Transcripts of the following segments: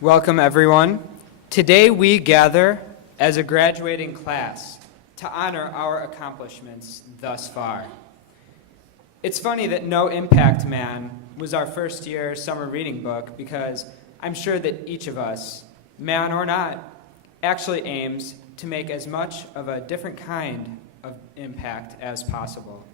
Welcome, everyone. Today we gather as a graduating class to honor our accomplishments thus far. It's funny that No Impact Man was our first year summer reading book because I'm sure that each of us, man or not, actually aims to make as much of a different kind of impact as possible.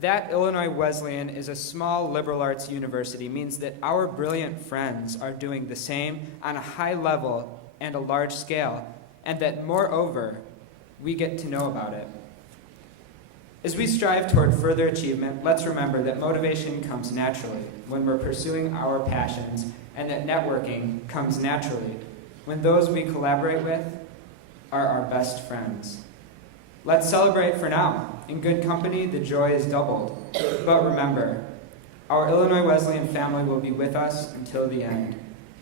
That Illinois Wesleyan is a small liberal arts university means that our brilliant friends are doing the same on a high level and a large scale, and that moreover, we get to know about it. As we strive toward further achievement, let's remember that motivation comes naturally when we're pursuing our passions, and that networking comes naturally when those we collaborate with are our best friends. Let's celebrate for now. In good company, the joy is doubled. But remember, our Illinois Wesleyan family will be with us until the end,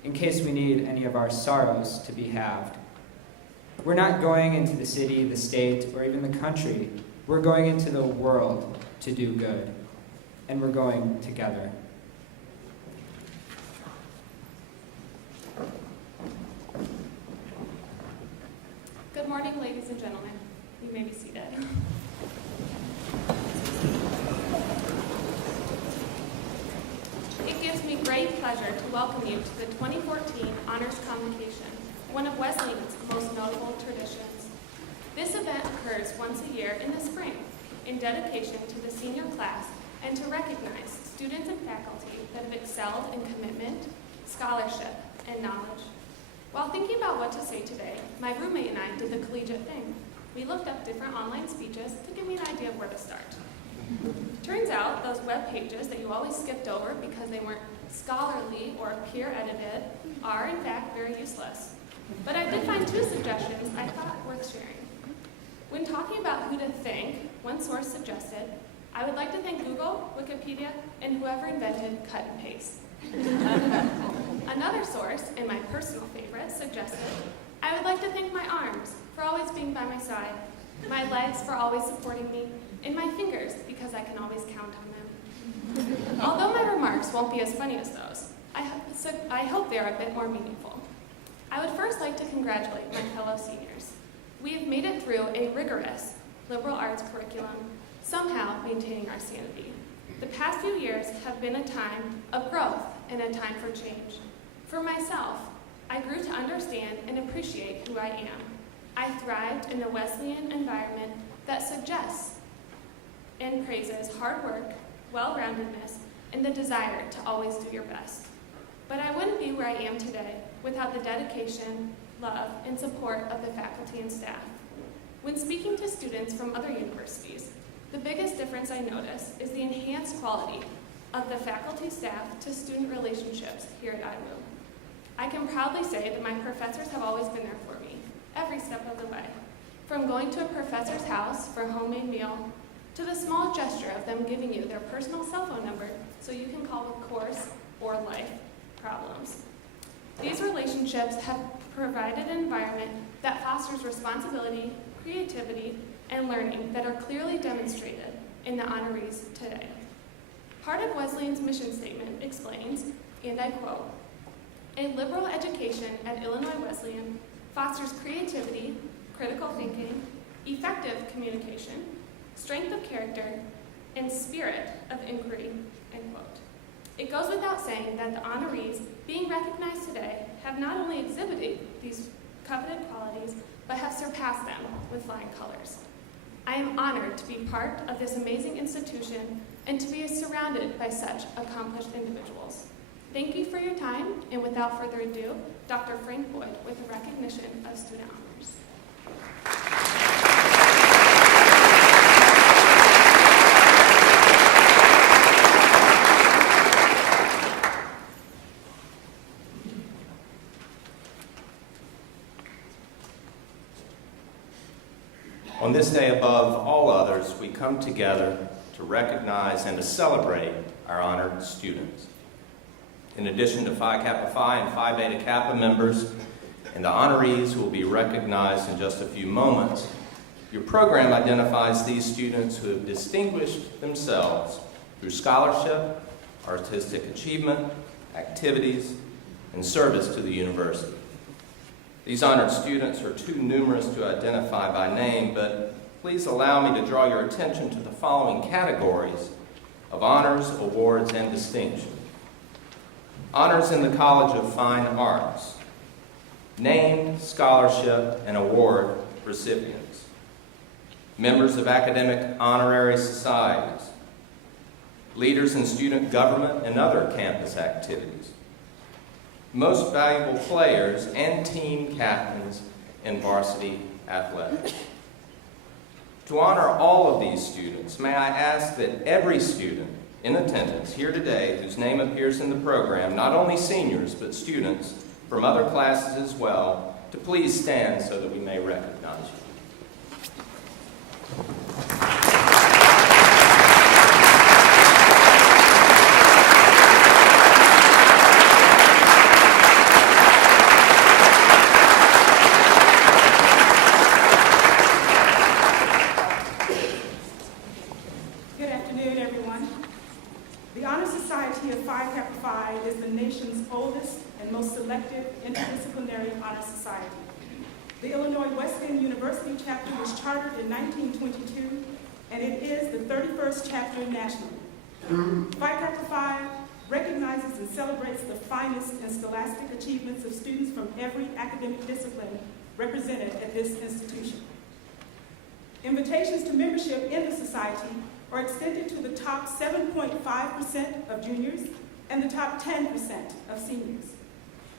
in case we need any of our sorrows to be halved. We're not going into the city, the state, or even the country. We're going into the world to do good, and we're going together. Good morning, ladies and gentlemen. You may be seated. It gives me great pleasure to welcome you to the 2014 Honors Convocation, one of Wesleyan's most notable traditions. This event occurs once a year in the spring in dedication to the senior class and to recognize students and faculty that have excelled in commitment, scholarship, and knowledge. While thinking about what to say today, my roommate and I did the collegiate thing. We looked up different online speeches to give me an idea of where to start. Turns out those web pages that you always skipped over because they weren't scholarly or peer-edited are, in fact, very useless. But I did find two suggestions I thought worth sharing. When talking about who to thank, one source suggested, I would like to thank Google, Wikipedia, and whoever invented cut and paste. Another source, and my personal favorite, suggested, I would like to thank my arms for always being by my side, my legs for always supporting me, and my fingers because I can always count on them. Although my remarks won't be as funny as those, I hope they are a bit more meaningful. I would first like to congratulate my fellow seniors. We have made it through a rigorous liberal arts curriculum, somehow maintaining our sanity. The past few years have been a time of growth and a time for change. For myself, I grew to understand and appreciate who I am. I thrived in a Wesleyan environment that suggests and praises hard work, well-roundedness, and the desire to always do your best. But I wouldn't be where I am today without the dedication, love, and support of the faculty and staff. When speaking to students from other universities, the biggest difference I notice is the enhanced quality of the faculty staff to student relationships here at IWU. I can proudly say that my professors have always been there for me, every step of the way. From going to a professor's house for a homemade meal, to the small gesture of them giving you their personal cell phone number so you can call with course or life problems. These relationships have provided an environment that fosters responsibility, creativity, and learning that are clearly demonstrated in the honorees today. Part of Wesleyan's mission statement explains, and I quote, "A liberal education at Illinois Wesleyan fosters creativity, critical thinking, effective communication, strength of character, and spirit of inquiry," end quote. It goes without saying that the honorees being recognized today have not only exhibited these coveted qualities, but have surpassed them with flying colors. I am honored to be part of this amazing institution and to be surrounded by such accomplished individuals. Thank you for your time, and without further ado, Dr. Frank Boyd with the recognition of student honors. On this day above all others, we come together to recognize and to celebrate our honored students. In addition to Phi Kappa Phi and Phi Beta Kappa members and the honorees who will be recognized in just a few moments, your program identifies these students who have distinguished themselves through scholarship, artistic achievement, activities, and service to the university. These honored students are too numerous to identify by name, but please allow me to draw your attention to the following categories of honors, awards, and distinction. Honors in the College of Fine Arts. Named scholarship and award recipients. Members of academic honorary societies. Leaders in student government and other campus activities. Most valuable players and team captains in varsity athletics. To honor all of these students, may I ask that every student in attendance here today whose name appears in the program, not only seniors, but students from other classes as well, to please stand so that we may recognize you. The Illinois Wesleyan University chapter was chartered in 1922, and it is the 31st chapter nationally. Phi Kappa Phi recognizes and celebrates the finest in scholastic achievements of students from every academic discipline represented at this institution. Invitations to membership in the society are extended to the top 7.5% of juniors and the top 10% of seniors.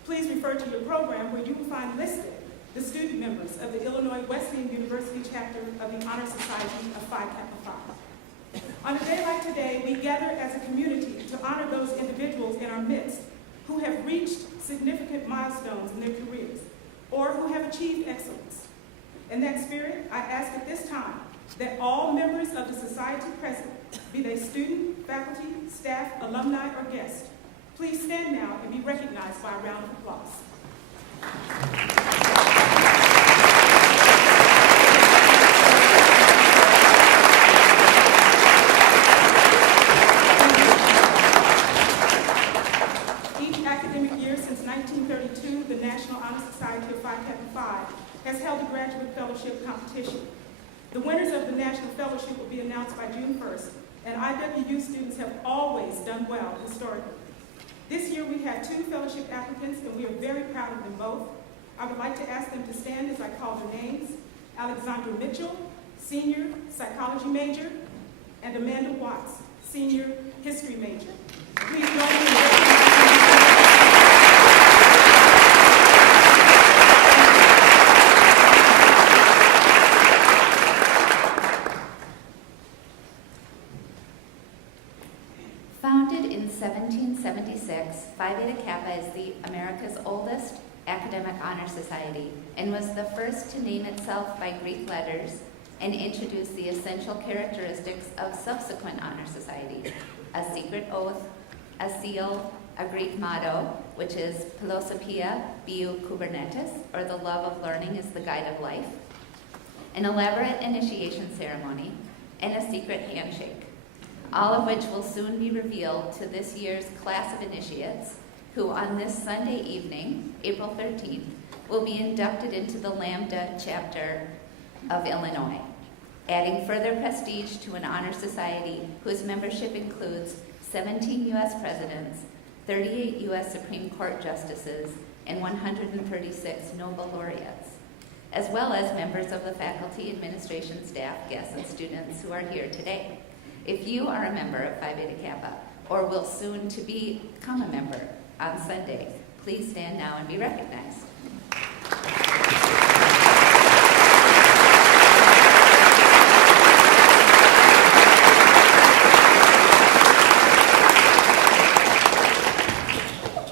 Please refer to your program where you will find listed the student members of the Illinois Wesleyan University chapter of the Honor Society of Phi Kappa Phi. On a day like today, we gather as a community to honor those individuals in our midst who have reached significant milestones in their careers or who have achieved excellence. In that spirit, I ask at this time that all members of the society present, be they student, faculty, staff, alumni, or guests, please stand now and be recognized by a round of applause. Each academic year since 1932, the National Honor Society of Phi Kappa Phi has held a graduate fellowship competition. The winners of the National Fellowship will be announced by June 1st, and IWU students have always done well historically. This year we have 2 fellowship applicants, and we are very proud of them both. I would like to ask them to stand as I call their names. Alexandra Mitchell, senior psychology major, and Amanda Watts, senior history major. Please join me in recognizing. Founded in 1776, Phi Beta Kappa is the America's oldest academic honor society and was the first to name itself by Greek letters and introduce the essential characteristics of subsequent honor societies: a secret oath, a seal, a Greek motto, which is Philosophia Biou Kubernetes, or the love of learning is the guide of life, an elaborate initiation ceremony, and a secret handshake, all of which will soon be revealed to this year's class of initiates, who on this Sunday evening, April 13th, will be inducted into the Lambda chapter of Illinois, adding further prestige to an honor society whose membership includes 17 U.S. presidents, 38 U.S. Supreme Court justices, and 136 Nobel laureates, as well as members of the faculty, administration, staff, guests, and students who are here today. If you are a member of Phi Beta Kappa, or will soon to become a member on Sunday, please stand now and be recognized.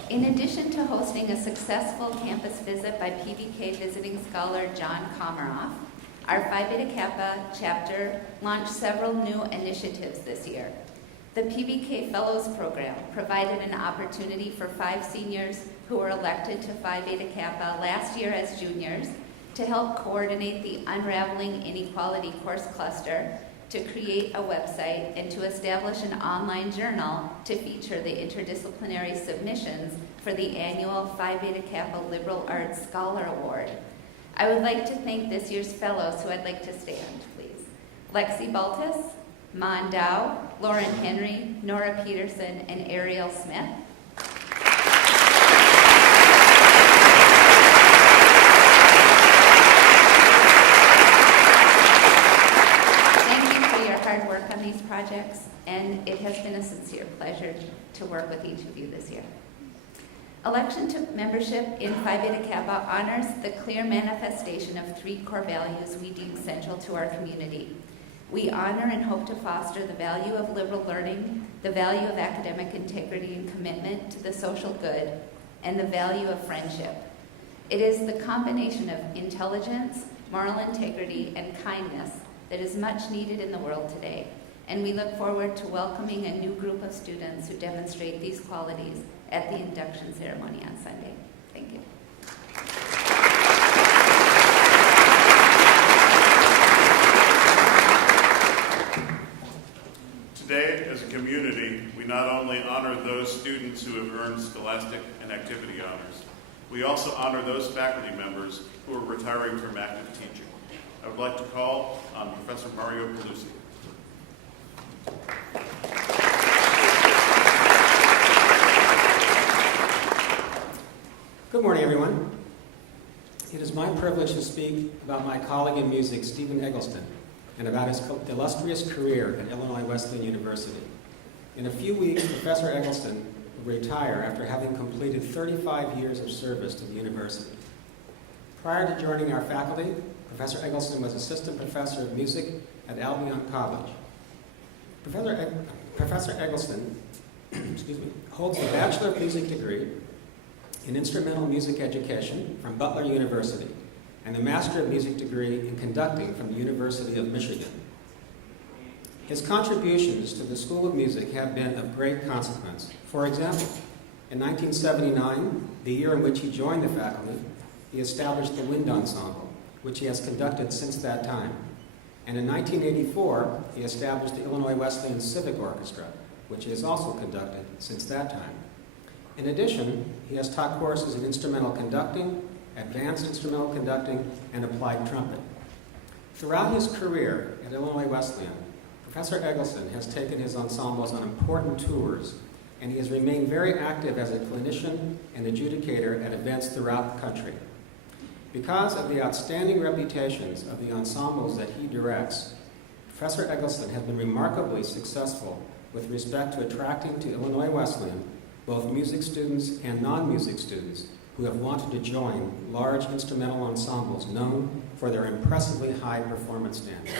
In addition to hosting a successful campus visit by PBK visiting scholar John Komaroff, our Phi Beta Kappa chapter launched several new initiatives this year. The PBK Fellows Program provided an opportunity for 5 seniors who were elected to Phi Beta Kappa last year as juniors to help coordinate the Unraveling Inequality course cluster to create a website and to establish an online journal to feature the interdisciplinary submissions for the annual Phi Beta Kappa Liberal Arts Scholar Award. I would like to thank this year's fellows who I'd like to stand, please. Lexi Baltus, Mon Dow, Lauren Henry, Nora Peterson, and Ariel Smith. Hard work on these projects, and it has been a sincere pleasure to work with each of you this year. Election to membership in Phi Beta Kappa honors the clear manifestation of three core values we deem central to our community. We honor and hope to foster the value of liberal learning, the value of academic integrity and commitment to the social good, and the value of friendship. It is the combination of intelligence, moral integrity, and kindness that is much needed in the world today, and we look forward to welcoming a new group of students who demonstrate these qualities at the induction ceremony on Sunday. Thank you. Today, as a community, we not only honor those students who have earned scholastic and activity honors, we also honor those faculty members who are retiring from active teaching. I would like to call on Professor Mario Pelusi. Good morning, everyone. It is my privilege to speak about my colleague in music, Stephen Eggleston, and about his illustrious career at Illinois Wesleyan University. In a few weeks, Professor Eggleston will retire after having completed 35 years of service to the university. Prior to joining our faculty, Professor Eggleston was assistant professor of music at Albion College. Professor Eggleston holds a Bachelor of Music degree in Instrumental Music Education from Butler University and the Master of Music degree in Conducting from the University of Michigan. His contributions to the School of Music have been of great consequence. For example, in 1979, the year in which he joined the faculty, he established the Wind Ensemble, which he has conducted since that time. And in 1984, he established the Illinois Wesleyan Civic Orchestra, which he has also conducted since that time. In addition, he has taught courses in instrumental conducting, advanced instrumental conducting, and applied trumpet. Throughout his career at Illinois Wesleyan, Professor Eggleston has taken his ensembles on important tours, and he has remained very active as a clinician and adjudicator at events throughout the country. Because of the outstanding reputations of the ensembles that he directs, Professor Eggleston has been remarkably successful with respect to attracting to Illinois Wesleyan both music students and non-music students who have wanted to join large instrumental ensembles known for their impressively high performance standards.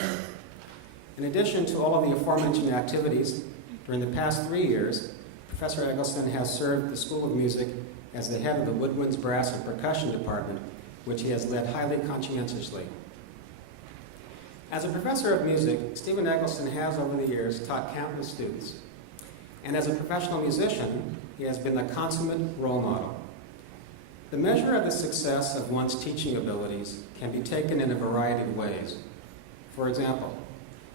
In addition to all of the aforementioned activities, during the past 3 years, Professor Eggleston has served the School of Music as the head of the Woodwinds Brass and Percussion Department, which he has led highly conscientiously. As a professor of music, Stephen Eggleston has over the years taught countless students. And as a professional musician, he has been the consummate role model. The measure of the success of one's teaching abilities can be taken in a variety of ways. For example,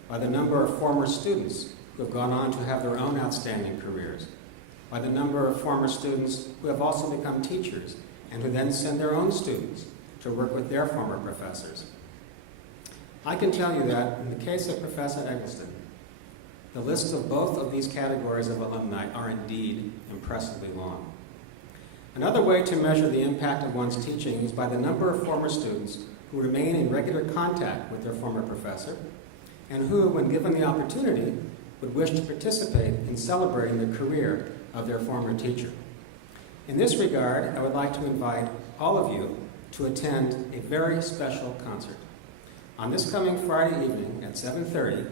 by the number of former students who have gone on to have their own outstanding careers, by the number of former students who have also become teachers and who then send their own students to work with their former professors. I can tell you that in the case of Professor Eggleston, the lists of both of these categories of alumni are indeed impressively long. Another way to measure the impact of one's teaching is by the number of former students who remain in regular contact with their former professor and who, when given the opportunity, would wish to participate in celebrating the career of their former teacher. In this regard, I would like to invite all of you to attend a very special concert. On this coming Friday evening at 7:30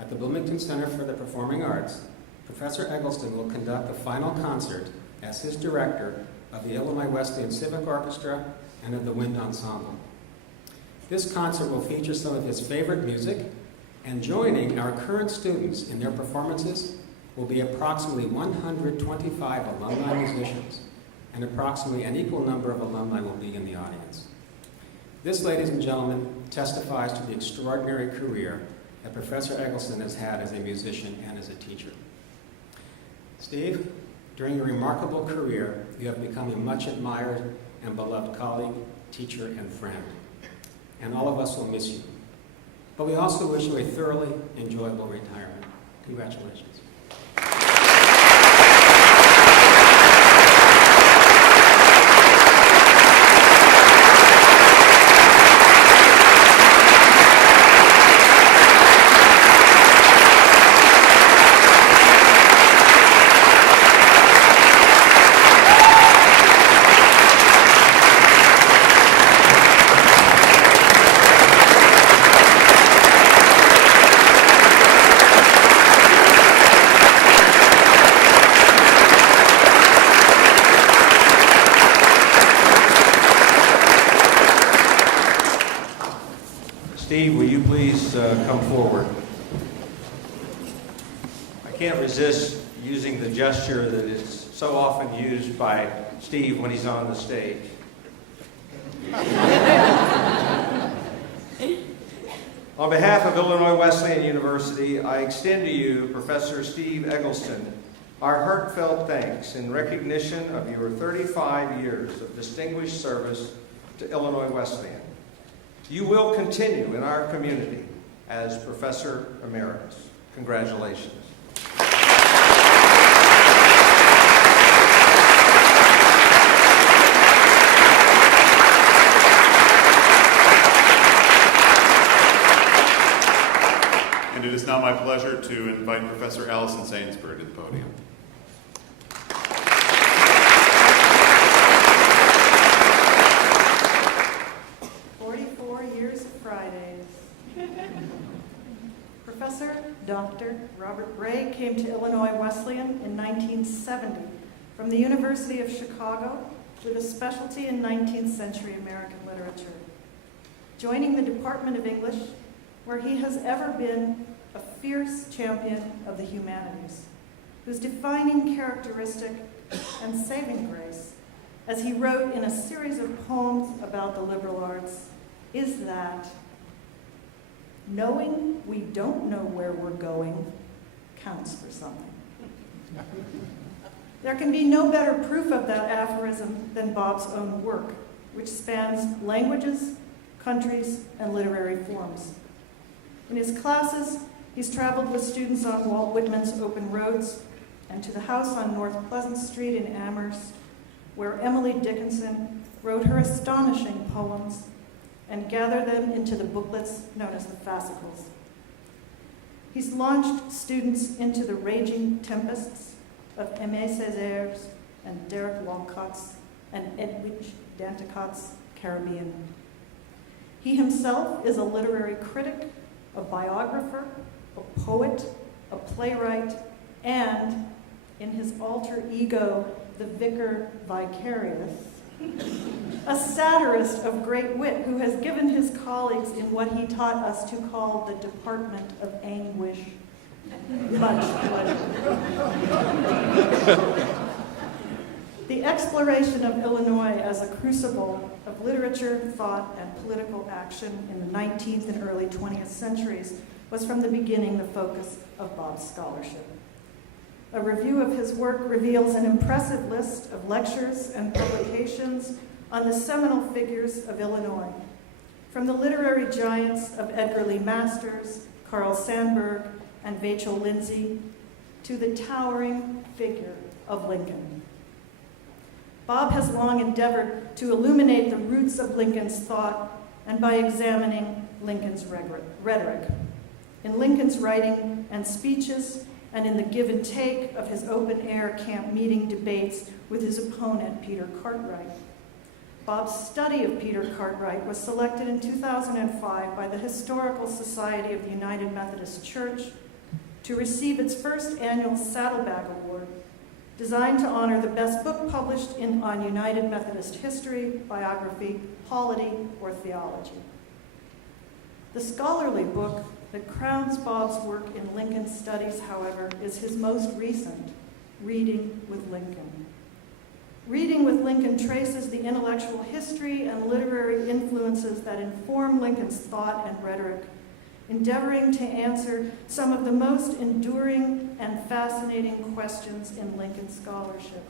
at the Bloomington Center for the Performing Arts, Professor Eggleston will conduct the final concert as his director of the Illinois Wesleyan Civic Orchestra and of the Wind Ensemble. This concert will feature some of his favorite music, and joining our current students in their performances will be approximately 125 alumni musicians, and approximately an equal number of alumni will be in the audience. This, ladies and gentlemen, testifies to the extraordinary career that Professor Eggleston has had as a musician and as a teacher. Steve, during your remarkable career, you have become a much admired and beloved colleague, teacher, and friend. And all of us will miss you. But we also wish you a thoroughly enjoyable retirement. Congratulations. Steve, will you please come forward? I can't resist using the gesture that is so often used by Steve when he's on the stage. On behalf of Illinois Wesleyan University, I extend to you, Professor Steve Eggleston, our heartfelt thanks in recognition of your 35 years of distinguished service to Illinois Wesleyan. You will continue in our community as Professor Emeritus. Congratulations. And it is now my pleasure to invite Professor Allison Sainsbury to the podium. 44 years of Fridays. Professor Dr. Robert Bray came to Illinois Wesleyan in 1970 from the University of Chicago with a specialty in 19th century American literature. Joining the Department of English, where he has ever been a fierce champion of the humanities, whose defining characteristic and saving grace, as he wrote in a series of poems about the liberal arts, is that knowing we don't know where we're going counts for something. There can be no better proof of that aphorism than Bob's own work, which spans languages, countries, and literary forms. In his classes, he's traveled with students on Walt Whitman's Open Roads and to the house on North Pleasant Street in Amherst, where Emily Dickinson wrote her astonishing poems and gathered them into the booklets known as the fascicles. He's launched students into the raging tempests of Aimé Césaire's and Derek Walcott's and Edwidge Danticott's Caribbean. He himself is a literary critic, a biographer, a poet, a playwright, and, in his alter ego, the Vicar Vicarious, a satirist of great wit who has given his colleagues in what he taught us to call the Department of Anguish much pleasure. The exploration of Illinois as a crucible of literature, thought, and political action in the 19th and early 20th centuries was from the beginning the focus of Bob's scholarship. A review of his work reveals an impressive list of lectures and publications on the seminal figures of Illinois, from the literary giants of Edgar Lee Masters, Carl Sandburg, and Vachel Lindsay, to the towering figure of Lincoln. Bob has long endeavored to illuminate the roots of Lincoln's thought and by examining Lincoln's rhetoric. In Lincoln's writing and speeches, and in the give and take of his open-air camp meeting debates with his opponent, Peter Cartwright. Bob's study of Peter Cartwright was selected in 2005 by the Historical Society of the United Methodist Church to receive its first annual Saddleback Award, designed to honor the best book published on United Methodist history, biography, polity, or theology. The scholarly book that crowns Bob's work in Lincoln studies, however, is his most recent, Reading with Lincoln. Reading with Lincoln traces the intellectual history and literary influences that inform Lincoln's thought and rhetoric, endeavoring to answer some of the most enduring and fascinating questions in Lincoln scholarship.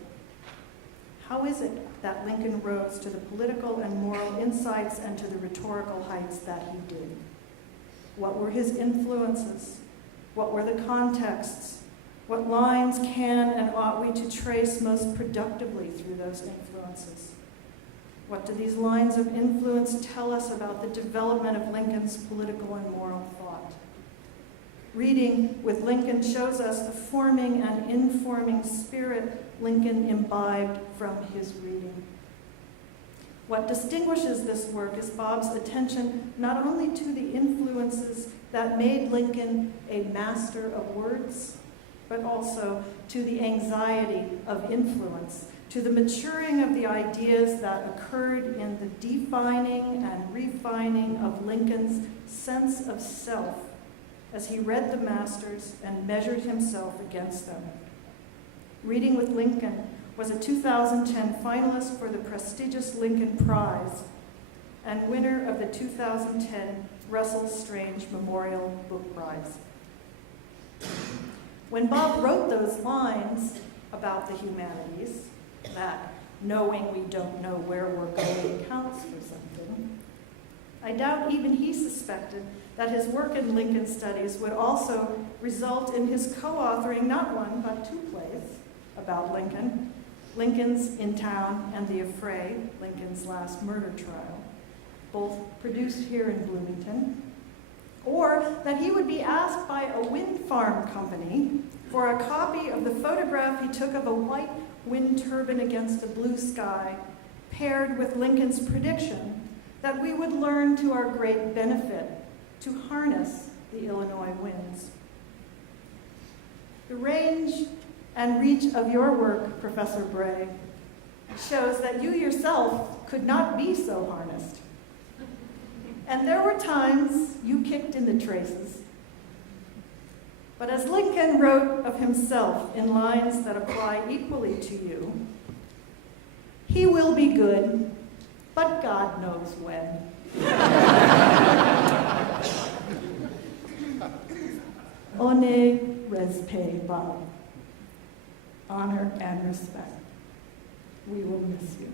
How is it that Lincoln rose to the political and moral insights and to the rhetorical heights that he did? What were his influences? What were the contexts? What lines can and ought we to trace most productively through those influences? What do these lines of influence tell us about the development of Lincoln's political and moral thought? Reading with Lincoln shows us the forming and informing spirit Lincoln imbibed from his reading. What distinguishes this work is Bob's attention not only to the influences that made Lincoln a master of words, but also to the anxiety of influence, to the maturing of the ideas that occurred in the defining and refining of Lincoln's sense of self as he read the masters and measured himself against them. Reading with Lincoln was a 2010 finalist for the prestigious Lincoln Prize and winner of the 2010 Russell Strange Memorial Book Prize. When Bob wrote those lines about the humanities, that knowing we don't know where we're going counts for something, I doubt even he suspected that his work in Lincoln Studies would also result in his co-authoring not one but two plays about Lincoln, Lincoln's In Town and The Affray, Lincoln's Last Murder Trial, both produced here in Bloomington, or that he would be asked by a wind farm company for a copy of the photograph he took of a white wind turbine against a blue sky, paired with Lincoln's prediction that we would learn to our great benefit to harness the Illinois winds. The range and reach of your work, Professor Bray, shows that you yourself could not be so harnessed. And there were times you kicked in the traces. But as Lincoln wrote of himself in lines that apply equally to you, he will be good, but God knows when. One respect, Bob. Honor and respect. We will miss you.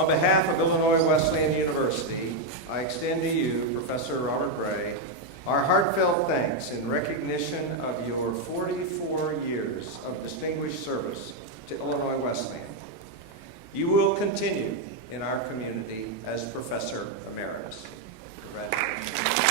On behalf of Illinois Wesleyan University, I extend to you, Professor Robert Bray, our heartfelt thanks in recognition of your 44 years of distinguished service to Illinois Wesleyan. You will continue in our community as Professor Emeritus. Congratulations.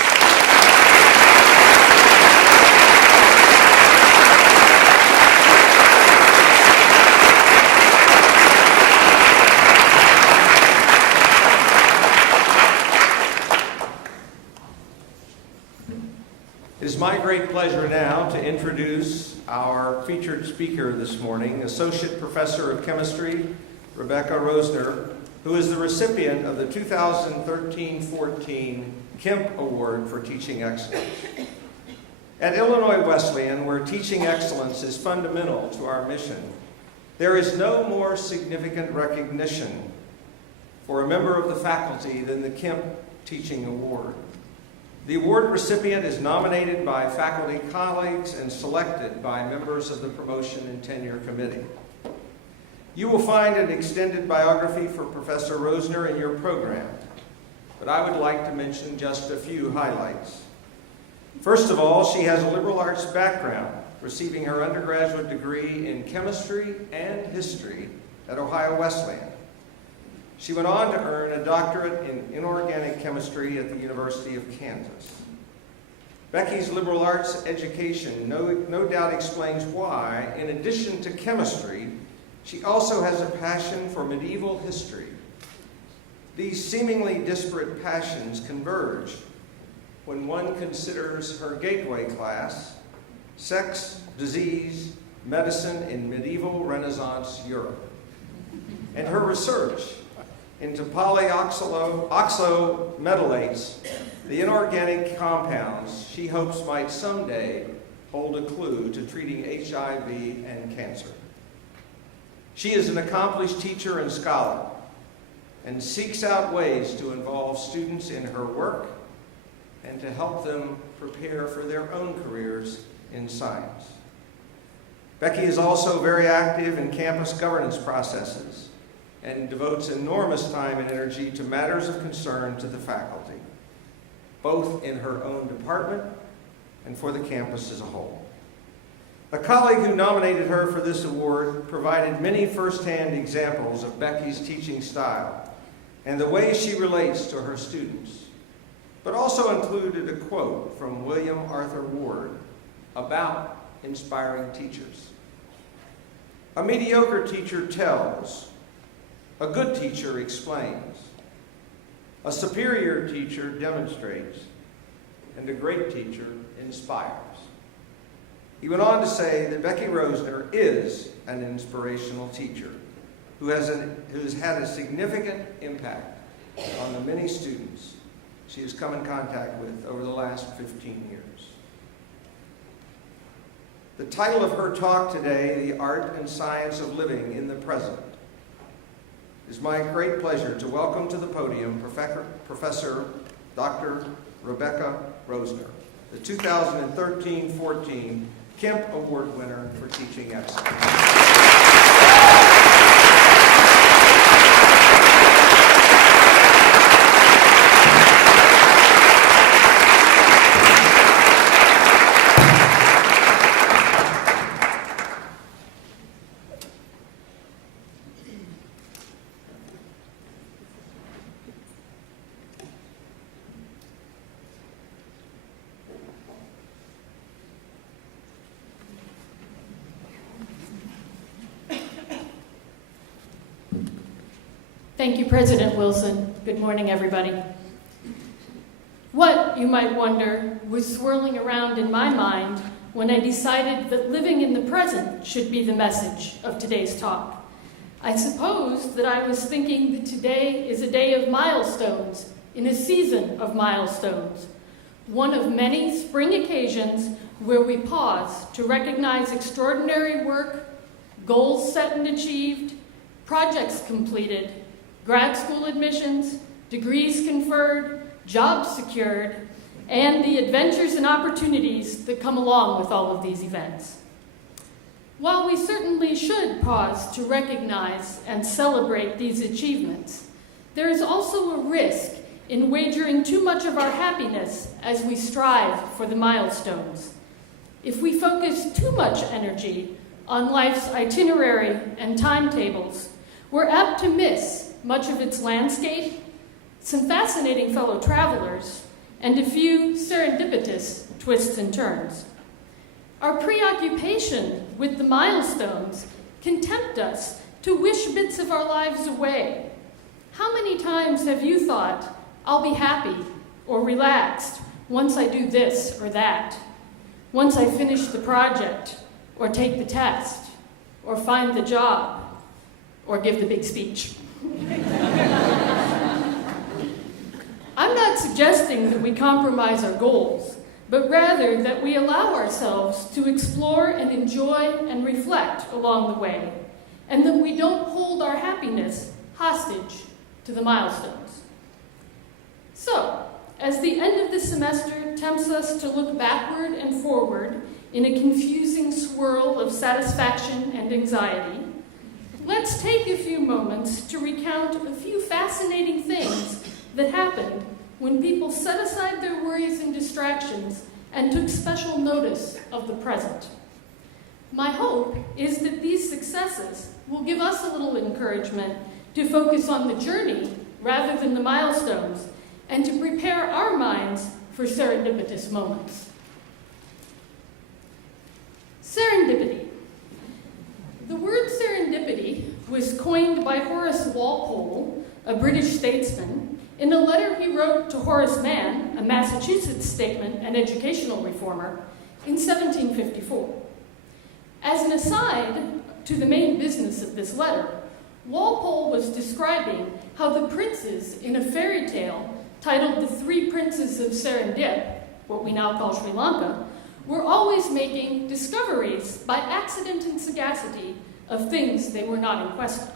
It is my great pleasure now to introduce our featured speaker this morning, Associate Professor of Chemistry, Rebecca Roesner, who is the recipient of the 2013-14 Kemp Award for Teaching Excellence. At Illinois Wesleyan, where teaching excellence is fundamental to our mission, there is no more significant recognition for a member of the faculty than the Kemp Teaching Award. The award recipient is nominated by faculty colleagues and selected by members of the Promotion and Tenure Committee. You will find an extended biography for Professor Roesner in your program, but I would like to mention just a few highlights. First of all, she has a liberal arts background, receiving her undergraduate degree in chemistry and history at Ohio Wesleyan. She went on to earn a doctorate in inorganic chemistry at the University of Kansas. Becky's liberal arts education no doubt explains why, in addition to chemistry, she also has a passion for medieval history. These seemingly disparate passions converge when one considers her gateway class, Sex, Disease, Medicine in Medieval Renaissance Europe, and her research into polyoxymetalates, the inorganic compounds she hopes might someday hold a clue to treating HIV and cancer. She is an accomplished teacher and scholar and seeks out ways to involve students in her work and to help them prepare for their own careers in science. Becky is also very active in campus governance processes and devotes enormous time and energy to matters of concern to the faculty, both in her own department and for the campus as a whole. A colleague who nominated her for this award provided many firsthand examples of Becky's teaching style and the way she relates to her students, but also included a quote from William Arthur Ward about inspiring teachers. A mediocre teacher tells, a good teacher explains, a superior teacher demonstrates, and a great teacher inspires. He went on to say that Becky Roesner is an inspirational teacher who has had a significant impact on the many students she has come in contact with over the last 15 years. The title of her talk today, The Art and Science of Living in the Present, it is my great pleasure to welcome to the podium Professor Dr. Rebecca Roesner, the 2013-14 Kemp Award winner for teaching excellence. Thank you, President Wilson. Good morning, everybody. What, you might wonder, was swirling around in my mind when I decided that living in the present should be the message of today's talk? I suppose that I was thinking that today is a day of milestones in a season of milestones, one of many spring occasions where we pause to recognize extraordinary work, goals set and achieved, projects completed, grad school admissions, degrees conferred, jobs secured, and the adventures and opportunities that come along with all of these events. While we certainly should pause to recognize and celebrate these achievements, there is also a risk in wagering too much of our happiness as we strive for the milestones. If we focus too much energy on life's itinerary and timetables, we're apt to miss much of its landscape, some fascinating fellow travelers, and a few serendipitous twists and turns. Our preoccupation with the milestones can tempt us to wish bits of our lives away. How many times have you thought, I'll be happy or relaxed once I do this or that, once I finish the project, or take the test, or find the job, or give the big speech? I'm not suggesting that we compromise our goals, but rather that we allow ourselves to explore and enjoy and reflect along the way, and that we don't hold our happiness hostage to the milestones. So, as the end of the semester tempts us to look backward and forward in a confusing swirl of satisfaction and anxiety, let's take a few moments to recount a few fascinating things that happened when people set aside their worries and distractions and took special notice of the present. My hope is that these successes will give us a little encouragement to focus on the journey rather than the milestones, and to prepare our minds for serendipitous moments. Serendipity. The word serendipity was coined by Horace Walpole, a British statesman, in a letter he wrote to Horace Mann, a Massachusetts statesman and educational reformer, in 1754. As an aside to the main business of this letter, Walpole was describing how the princes in a fairy tale titled The Three Princes of Serendip, what we now call Sri Lanka, were always making discoveries by accident and sagacity of things they were not in quest of.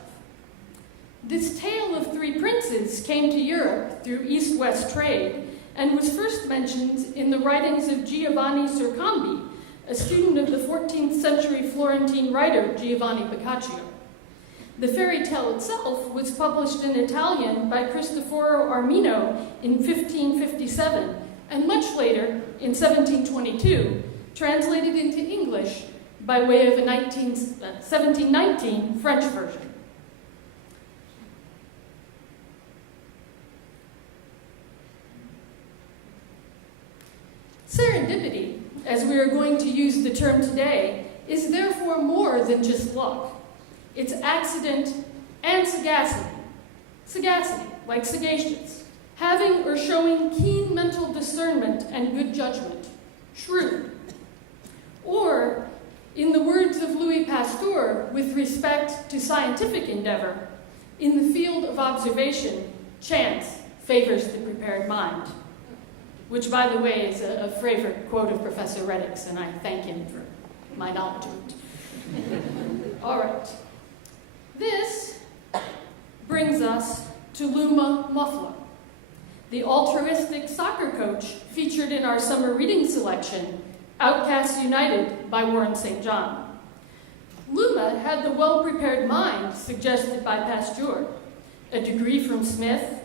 This tale of three princes came to Europe through east-west trade and was first mentioned in the writings of Giovanni Surcambi, a student of the 14th century Florentine writer Giovanni Boccaccio. The fairy tale itself was published in Italian by Cristoforo Armino in 1557, and much later, in 1722, translated into English by way of a 1719 French version. Serendipity, as we are going to use the term today, is therefore more than just luck. It's accident and sagacity. Sagacity, like sagacious, having or showing keen mental discernment and good judgment, shrewd. Or, in the words of Louis Pasteur with respect to scientific endeavor, in the field of observation, chance favors the prepared mind. Which, by the way, is a favorite quote of Professor Reddick's, and I thank him for my knowledge of it. All right. This brings us to Luma Muffler, the altruistic soccer coach featured in our summer reading selection, Outcasts United by Warren St. John. Luma had the well-prepared mind suggested by Pasteur, a degree from Smith,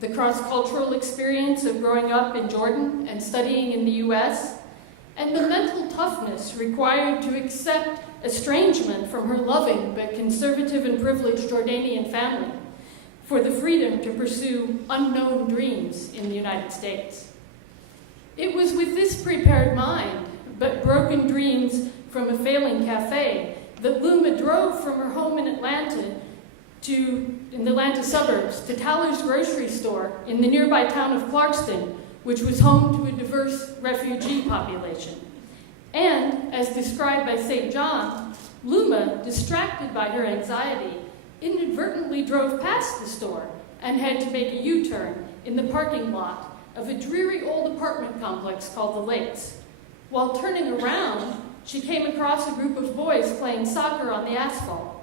the cross-cultural experience of growing up in Jordan and studying in the US, and the mental toughness required to accept estrangement from her loving but conservative and privileged Jordanian family for the freedom to pursue unknown dreams in the United States. It was with this prepared mind, but broken dreams from a failing cafe, that Luma drove from her home in the Atlanta suburbs, to Taller's grocery store in the nearby town of Clarkston, which was home to a diverse refugee population. And, as described by St. John, Luma, distracted by her anxiety, inadvertently drove past the store and had to make a U-turn in the parking lot of a dreary old apartment complex called the Lakes. While turning around, she came across a group of boys playing soccer on the asphalt.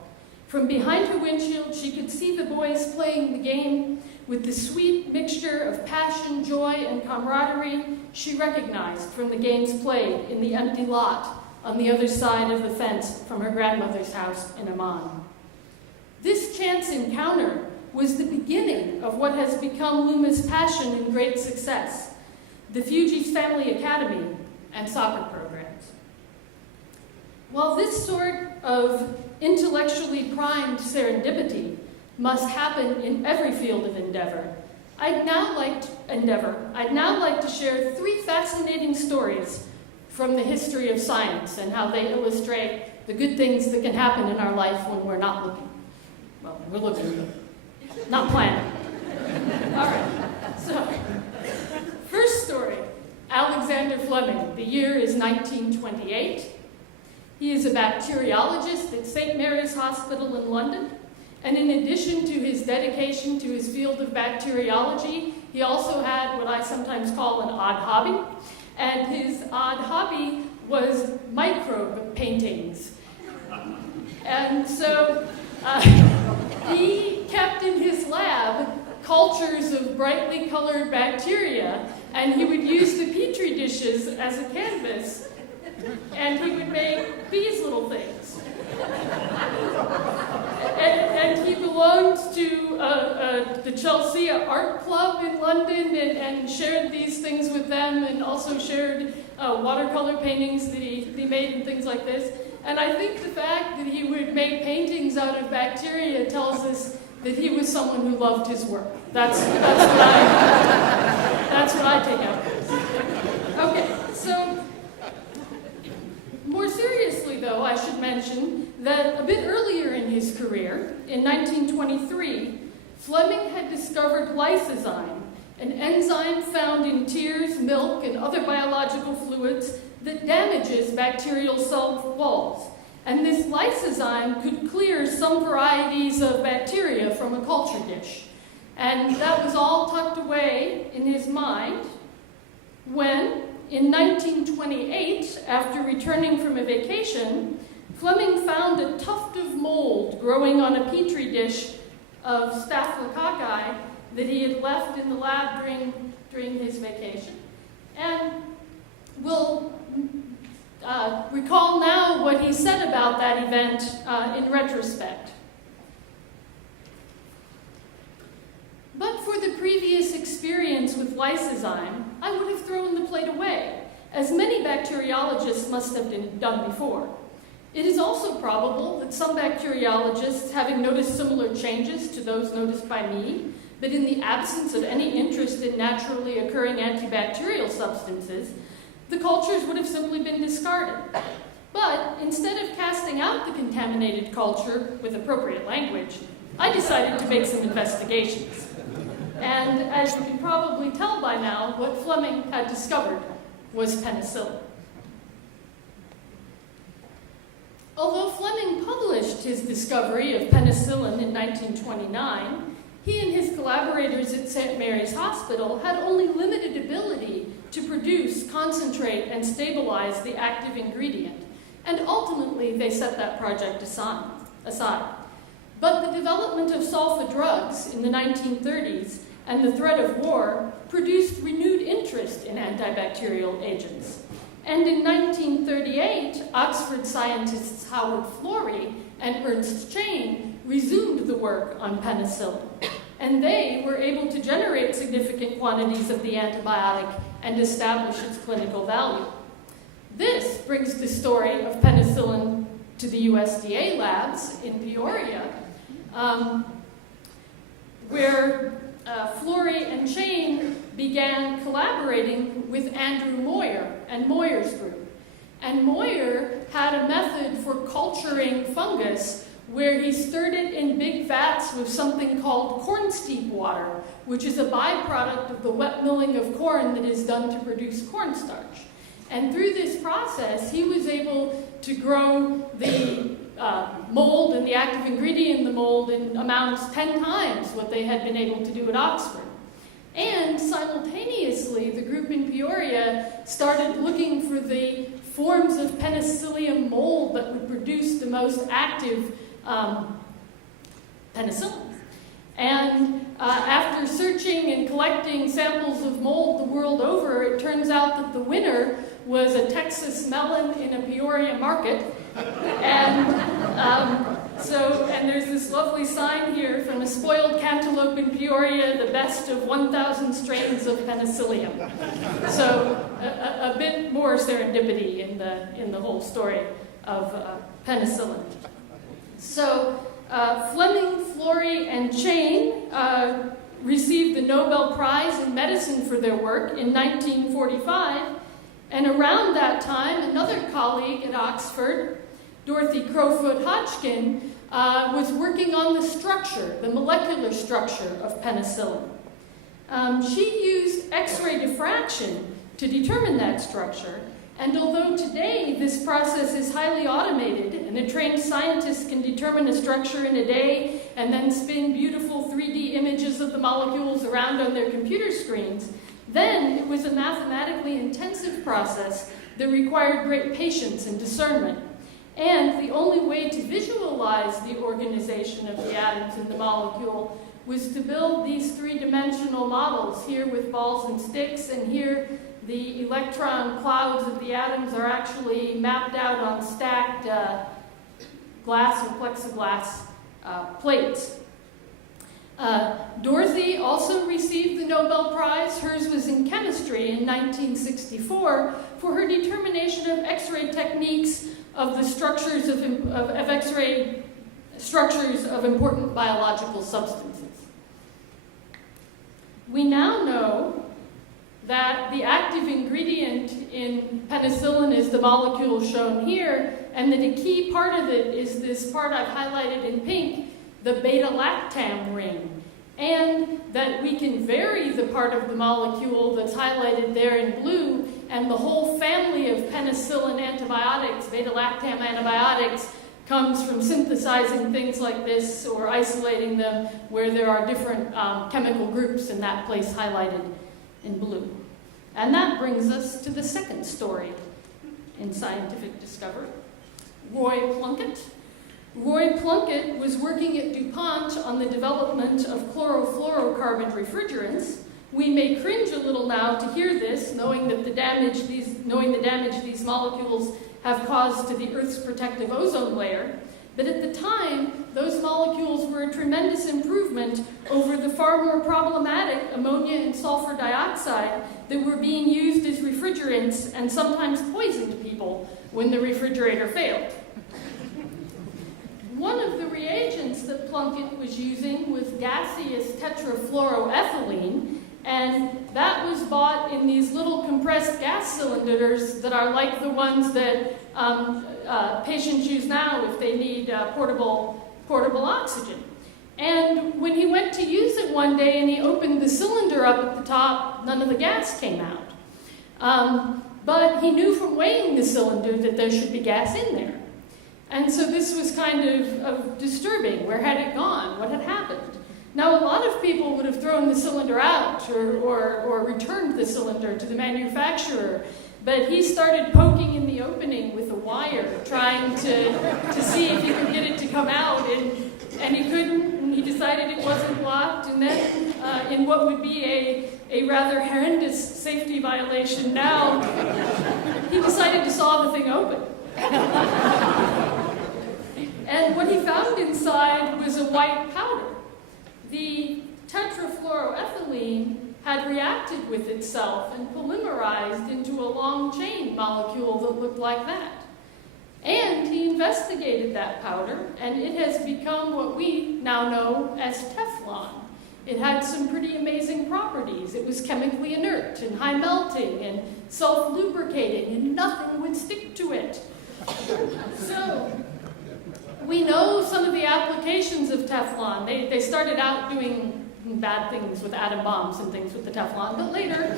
From behind her windshield, she could see the boys playing the game with the sweet mixture of passion, joy, and camaraderie she recognized from the games played in the empty lot on the other side of the fence from her grandmother's house in Amman. This chance encounter was the beginning of what has become Luma's passion and great success, the Fugees Family Academy and soccer programs. While this sort of intellectually primed serendipity must happen in every field of endeavor, I'd now like to share three fascinating stories from the history of science and how they illustrate the good things that can happen in our life when we're not looking. Well, we're looking, but not planning. All right, so first story, Alexander Fleming. The year is 1928. He is a bacteriologist at St. Mary's Hospital in London, and in addition to his dedication to his field of bacteriology, he also had what I sometimes call an odd hobby, and his odd hobby was microbe paintings. And so he kept in his lab cultures of brightly colored bacteria, and he would use the petri dishes as a canvas, and he would make these little things. And he belonged to the Chelsea Art Club in London and shared these things with them, and also shared watercolor paintings that he made and things like this. And I think the fact that he would make paintings out of bacteria tells us that he was someone who loved his work. That's what I take out of this. Okay, so more seriously, though, I should mention that a bit earlier in his career, in 1923, Fleming had discovered lysozyme, an enzyme found in tears, milk, and other biological fluids that damages bacterial cell walls. And this lysozyme could clear some varieties of bacteria from a culture dish. And that was all tucked away in his mind when, in 1928, after returning from a vacation, Fleming found a tuft of mold growing on a petri dish of staphylococci that he had left in the lab during his vacation. And we'll recall now what he said about that event in retrospect. But for the previous experience with lysozyme, I would have thrown the plate away, as many bacteriologists must have done before. It is also probable that some bacteriologists, having noticed similar changes to those noticed by me, but in the absence of any interest in naturally occurring antibacterial substances, the cultures would have simply been discarded. But instead of casting out the contaminated culture with appropriate language, I decided to make some investigations. And as you can probably tell by now, what Fleming had discovered was penicillin. Although Fleming published his discovery of penicillin in 1929, he and his collaborators at St. Mary's Hospital had only limited ability to produce, concentrate, and stabilize the active ingredient, and ultimately they set that project aside. But the development of sulfa drugs in the 1930s and the threat of war produced renewed interest in antibacterial agents. And in 1938, Oxford scientists Howard Florey and Ernst Chain resumed the work on penicillin, and they were able to generate significant quantities of the antibiotic and establish its clinical value. This brings the story of penicillin to the USDA labs in Peoria, where Florey and Chain began collaborating with Andrew Moyer and Moyer's group. And Moyer had a method for culturing fungus where he stirred it in big vats with something called corn steep water, which is a byproduct of the wet milling of corn that is done to produce cornstarch. And through this process, he was able to grow the mold and the active ingredient in the mold in amounts 10 times what they had been able to do at Oxford. And simultaneously, the group in Peoria started looking for the forms of penicillium mold that would produce the most active penicillin. And after searching and collecting samples of mold the world over, it turns out that the winner was a Texas melon in a Peoria market. And there's this lovely sign here from a spoiled cantaloupe in Peoria, the best of 1,000 strains of penicillium. So a bit more serendipity in the whole story of penicillin. So Fleming, Florey, and Chain received the Nobel Prize in Medicine for their work in 1945, and around that time, another colleague at Oxford, Dorothy Crowfoot Hodgkin, was working on the structure, the molecular structure of penicillin. She used X-ray diffraction to determine that structure, and although today this process is highly automated and a trained scientist can determine a structure in a day and then spin beautiful 3D images of the molecules around on their computer screens, then it was a mathematically intensive process that required great patience and discernment. And the only way to visualize the organization of the atoms in the molecule was to build these three-dimensional models, here with balls and sticks, and here the electron clouds of the atoms are actually mapped out on stacked glass or plexiglass plates. Dorothy also received the Nobel Prize. Hers was in chemistry in 1964 for her determination of X-ray techniques of the structures of X-ray structures of important biological substances. We now know that the active ingredient in penicillin is the molecule shown here, and that a key part of it is this part I've highlighted in pink, the beta-lactam ring, and that we can vary the part of the molecule that's highlighted there in blue, and the whole family of penicillin antibiotics, beta-lactam antibiotics, comes from synthesizing things like this or isolating them where there are different chemical groups in that place highlighted in blue. And that brings us to the second story in scientific discovery. Roy Plunkett. Roy Plunkett was working at DuPont on the development of chlorofluorocarbon refrigerants. We may cringe a little now to hear this, knowing the damage these molecules have caused to the Earth's protective ozone layer. But at the time, those molecules were a tremendous improvement over the far more problematic ammonia and sulfur dioxide that were being used as refrigerants and sometimes poisoned people when the refrigerator failed. One of the reagents that Plunkett was using was gaseous tetrafluoroethylene, and that was bought in these little compressed gas cylinders that are like the ones that patients use now if they need portable oxygen. And when he went to use it one day and he opened the cylinder up at the top, none of the gas came out. But he knew from weighing the cylinder that there should be gas in there. And so this was kind of disturbing. Where had it gone? What had happened? Now, a lot of people would have thrown the cylinder out or returned the cylinder to the manufacturer, but he started poking in the opening with a wire, trying to see if he could get it to come out, and he couldn't, and he decided it wasn't locked, and then in what would be a rather horrendous safety violation now, he decided to saw the thing open. And what he found inside was a white powder. The tetrafluoroethylene had reacted with itself and polymerized into a long chain molecule that looked like that. And he investigated that powder, and it has become what we now know as Teflon. It had some pretty amazing properties. It was chemically inert and high melting and self-lubricating, and nothing would stick to it. So, we know some of the applications of Teflon. They started out doing bad things with atom bombs and things with the Teflon, but later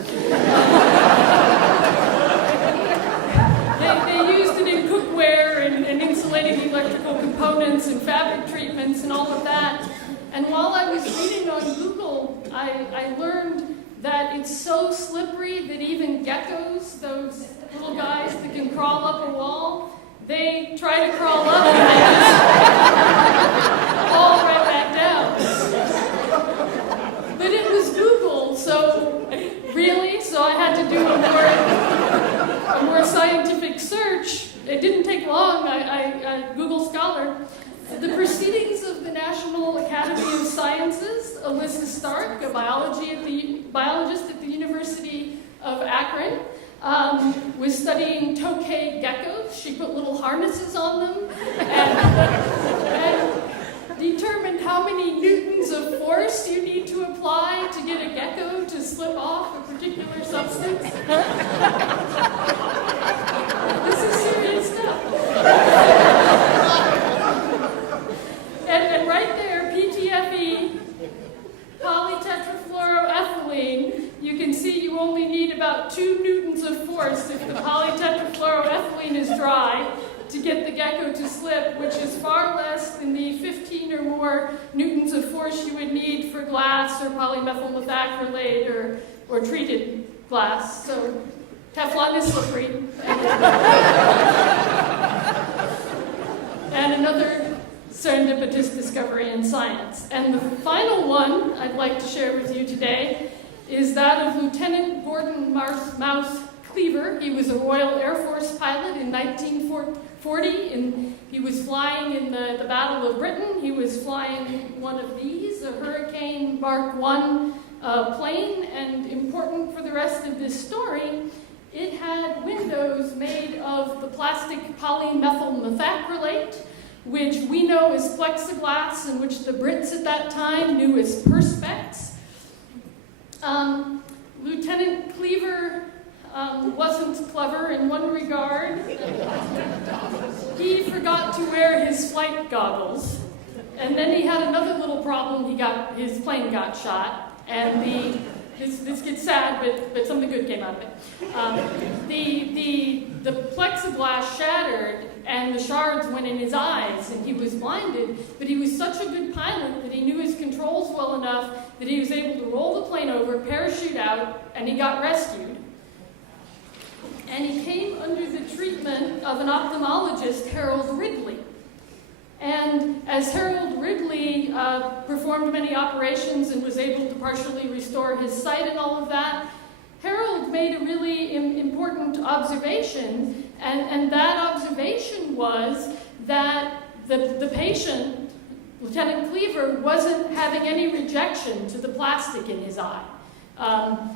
they used it in cookware and insulating electrical components and fabric treatments and all of that. And while I was reading on Google, I learned that it's so slippery that even geckos, those little guys that can crawl up a wall, they try to crawl up and they just fall right back down. But it was Google, so really? So I had to do a more scientific search. It didn't take long. I Google Scholar. The Proceedings of the National Academy of Sciences, Alyssa Stark, a biologist at the University of Akron, was studying tokay geckos. She put little harnesses on them and determined how many newtons of force you need to apply to get a gecko to slip off a particular substance. This is serious stuff. And right there, PTFE, polytetrafluoroethylene, you can see you only need about 2 newtons of force if the polytetrafluoroethylene is dry to get the gecko to slip, which is far less than the 15 or more newtons of force you would need for glass or polymethyl methacrylate or treated glass. So Teflon is slippery. And another serendipitous discovery in science. And the final one I'd like to share with you today is that of Lieutenant Gordon Mouse Cleaver. He was a Royal Air Force pilot in 1940, and he was flying in the Battle of Britain. He was flying one of these, a Hurricane Mark I plane, and important for the rest of this story, it had windows made of the plastic polymethyl methacrylate, which we know as plexiglass and which the Brits at that time knew as perspex. Lieutenant Cleaver wasn't clever in one regard. He forgot to wear his flight goggles, and then he had another little problem. His plane got shot, and this gets sad, but something good came out of it. The plexiglass shattered, and the shards went in his eyes, and he was blinded, but he was such a good pilot that he knew his controls well enough that he was able to roll the plane over, parachute out, and he got rescued. And he came under the treatment of an ophthalmologist, Harold Ridley. And as Harold Ridley performed many operations and was able to partially restore his sight and all of that, Harold made a really important observation, and that observation was that the patient, Lieutenant Cleaver, wasn't having any rejection to the plastic in his eye.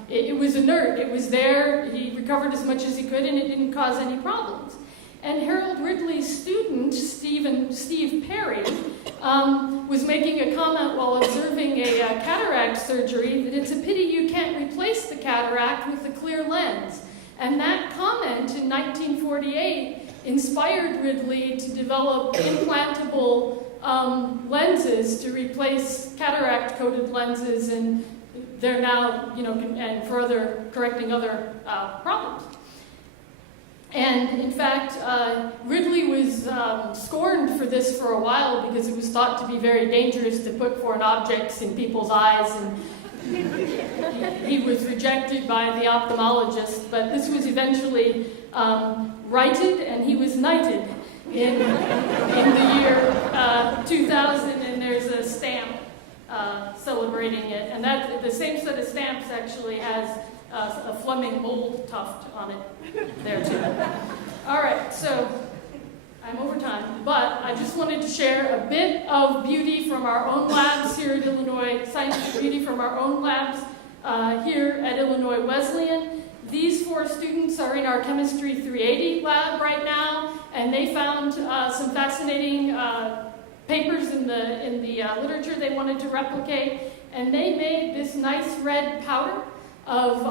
It was inert, it was there, he recovered as much as he could, and it didn't cause any problems. And Harold Ridley's student, Steve Perry, was making a comment while observing a cataract surgery that it's a pity you can't replace the cataract with a clear lens. And that comment in 1948 inspired Ridley to develop implantable lenses to replace cataract-coated lenses, and they're now, and further correcting other problems. And in fact, Ridley was scorned for this for a while because it was thought to be very dangerous to put foreign objects in people's eyes, and he was rejected by the ophthalmologist. But this was eventually righted, and he was knighted in the year 2000, and there's a stamp celebrating it. And that the same set of stamps actually has a Fleming mold tuft on it there too. All right, so I'm over time, but I just wanted to share a bit of beauty from our own labs here at Illinois, scientific beauty from our own labs here at Illinois Wesleyan. These 4 students are in our Chemistry 380 lab right now, and they found some fascinating papers in the literature they wanted to replicate, and they made this nice red powder of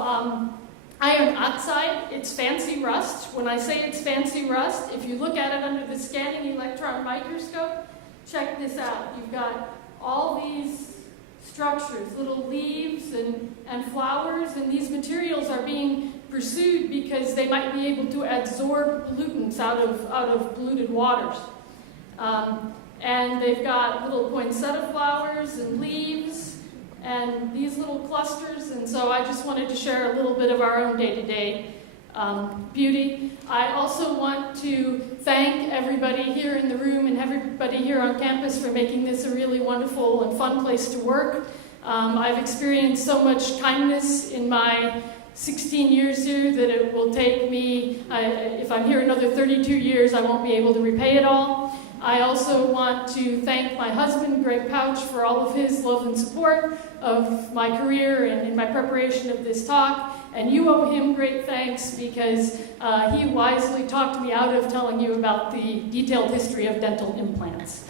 iron oxide. It's fancy rust. When I say it's fancy rust, if you look at it under the scanning electron microscope, check this out. You've got all these structures, little leaves and flowers, and these materials are being pursued because they might be able to absorb pollutants out of polluted waters. And they've got little poinsettia flowers and leaves and these little clusters, and so I just wanted to share a little bit of our own day-to-day beauty. I also want to thank everybody here in the room and everybody here on campus for making this a really wonderful and fun place to work. I've experienced so much kindness in my 16 years here that it will take me, if I'm here another 32 years, I won't be able to repay it all. I also want to thank my husband, Greg Pouch, for all of his love and support of my career and in my preparation of this talk. And you owe him great thanks because he wisely talked me out of telling you about the detailed history of dental implants.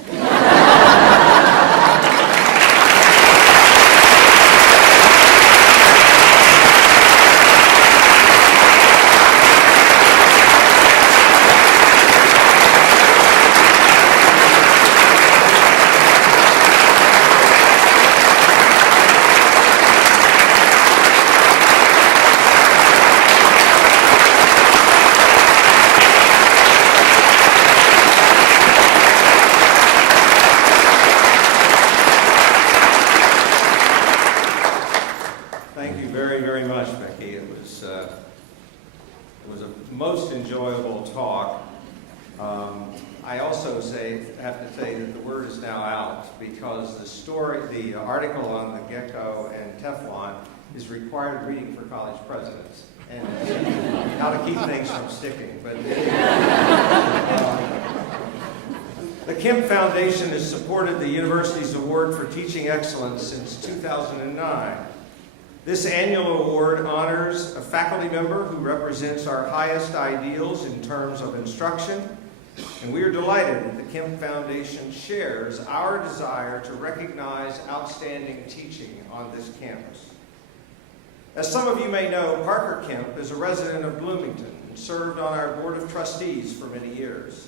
Most enjoyable talk. I also have to say that the word is now out because the article on the gecko and Teflon is required reading for college presidents and how to keep things from sticking. But the Kemp Foundation has supported the university's award for teaching excellence since 2009. This annual award honors a faculty member who represents our highest ideals in terms of instruction And we are delighted that the Kemp Foundation shares our desire to recognize outstanding teaching on this campus. As some of you may know, Parker Kemp is a resident of Bloomington and served on our Board of Trustees for many years.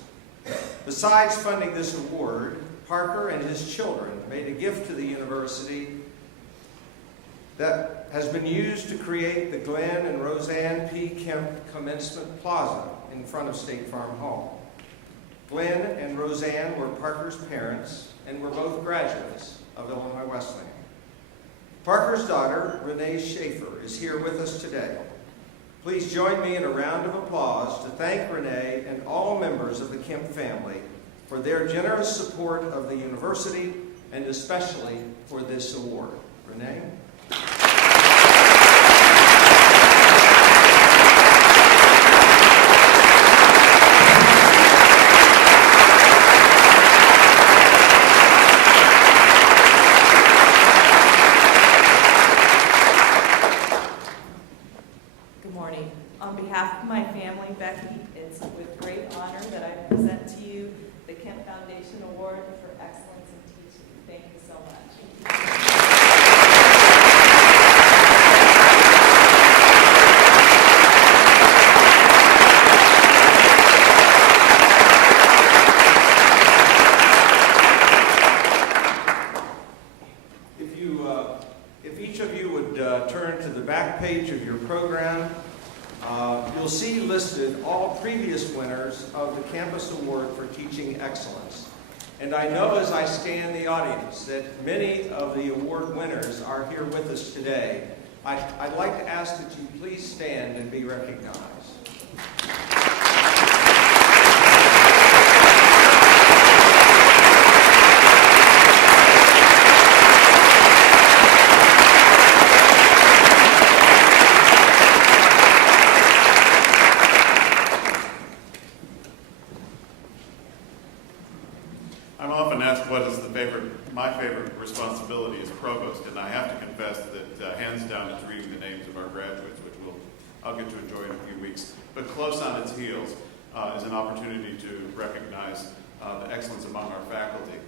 Besides funding this award, Parker and his children made a gift to the university that has been used to create the Glenn and Roseanne P. Kemp Commencement Plaza in front of State Farm Hall. Glenn and Roseanne were Parker's parents and were both graduates of Illinois Wesleyan. Parker's daughter, Renee Schaefer, is here with us today. Please join me in a round of applause to thank Renee and all members of the Kemp family for their generous support of the university and especially for this award. Renee? Good morning. On behalf of my family, Becky, it's with great honor that I present to you the Kemp Foundation Award for Excellence in Teaching. Thank you so much. If each of you would turn to the back page of your program, you'll see listed all previous winners of the Campus Award for Teaching Excellence. And I know as I scan the audience that many of the award winners are here with us today. I'd like to ask that you please stand and be recognized. I'm often asked what is my favorite responsibility as provost, and I have to confess that hands down it's reading the names of our graduates, which I'll get to enjoy in a few weeks. But close on its heels is an opportunity to recognize the excellence among our faculty.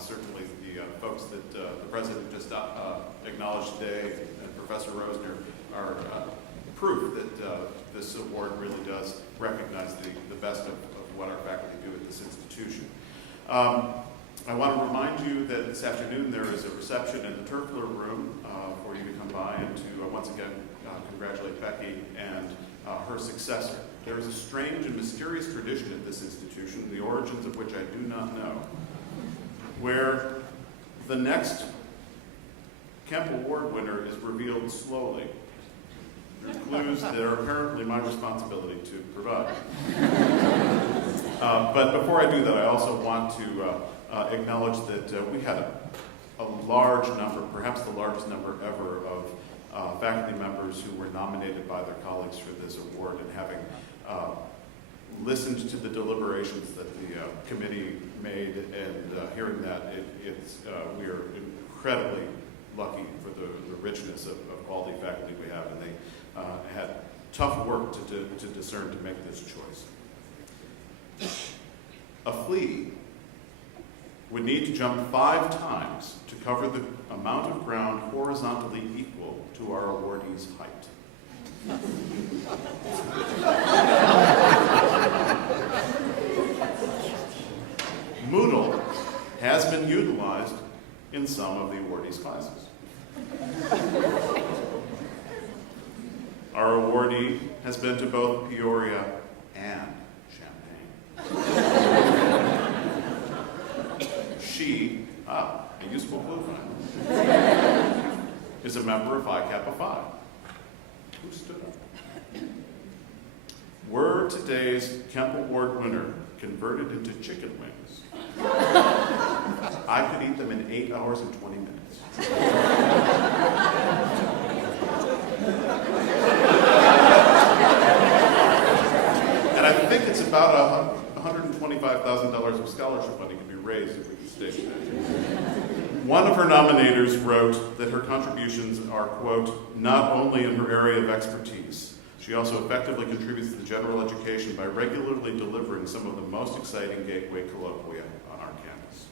Certainly the folks that the President just acknowledged today and Professor Roesner are proof that this award really does recognize the best of what our faculty do at this institution. I want to remind you that this afternoon there is a reception in the Turfler room for you to come by and to once again congratulate Becky and her successor. There is a strange and mysterious tradition at this institution, the origins of which I do not know, where the next Kemp Award winner is revealed slowly. There are clues that are apparently my responsibility to provide. But before I do that, I also want to acknowledge that we had a large number, perhaps the largest number ever, of faculty members who were nominated by their colleagues for this award, and having listened to the deliberations that the committee made and hearing that, we are incredibly lucky for the richness of quality faculty we have, and they had tough work to discern to make this choice. A flea would need to jump 5 times to cover the amount of ground horizontally equal to our awardee's height. Moodle has been utilized in some of the awardees' classes. Our awardee has been to both Peoria and Champaign. She, a useful clue finder, is a member of Phi Kappa Phi. Who stood up? Were today's Kemp Award winner converted into chicken wings, I could eat them in 8 hours and 20 minutes. And I think it's about $125,000 of scholarship money can be raised if we can stay today. One of her nominators wrote that her contributions are, quote, not only in her area of expertise. She She also effectively contributes to general education by regularly delivering some of the most exciting gateway colloquia on our campus.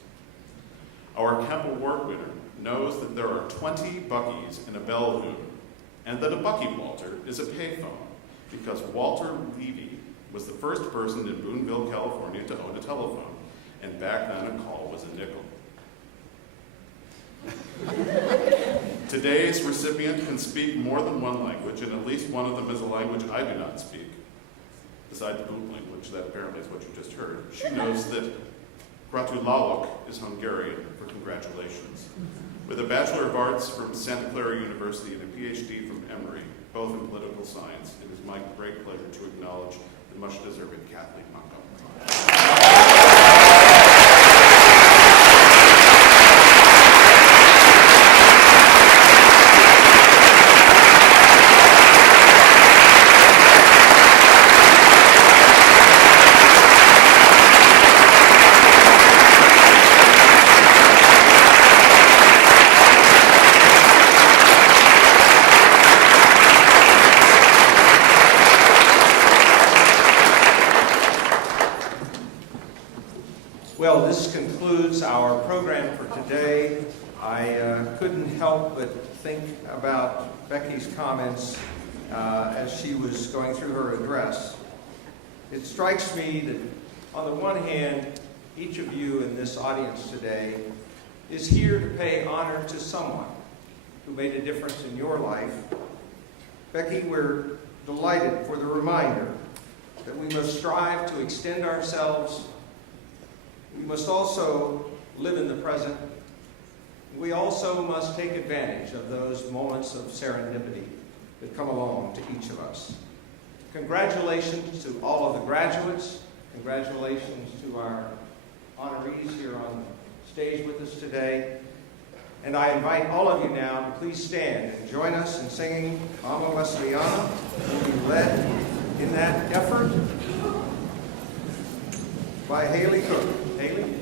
Our Kemp Award winner knows that there are 20 Buckies in a bell loop, and that a Bucky Walter is a payphone, because Walter Levy was the first person in Boonville, California to own a telephone, and back then a call was a nickel. Today's recipient can speak more than one language, and at least one of them is a language I do not speak, besides the boot language, that apparently is what you just heard. She knows that Gratulalok is Hungarian for congratulations. With a Bachelor of Arts from Santa Clara University and a PhD from Emory, both in political science, it is my great pleasure to acknowledge the much-deserved Kathleen Montgomery. Well, this concludes our program for today. I couldn't help but think about Becky's comments as she was going through her address. It strikes me that, on the one hand, each of you in this audience today is here to pay honor to someone who made a difference in your life. Becky, we're delighted for the reminder that we must strive to extend ourselves. We must also live in the present. We also must take advantage of those moments of serendipity that come along to each of us. Congratulations to all of the graduates. Congratulations to our honorees here on the stage with us today. And I invite all of you now to please stand and join us in singing Alma Wesleyana, who will be led in that effort by Haley Cook. Haley?